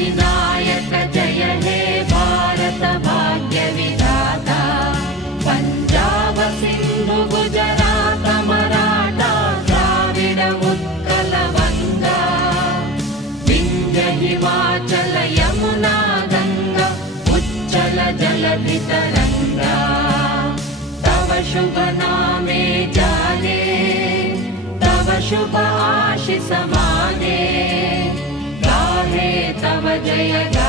अधिनायक जय हे भारत भाग्य विधाता पंजाब सिंधु गुजरात मराठा द्राविड उत्कल बंगा विंध्य हिमाचल यमुना गंगा उच्चल जलधि तरंगा तव शुभ नामे जाने तव शुभ आशीष माने गाहे तव जय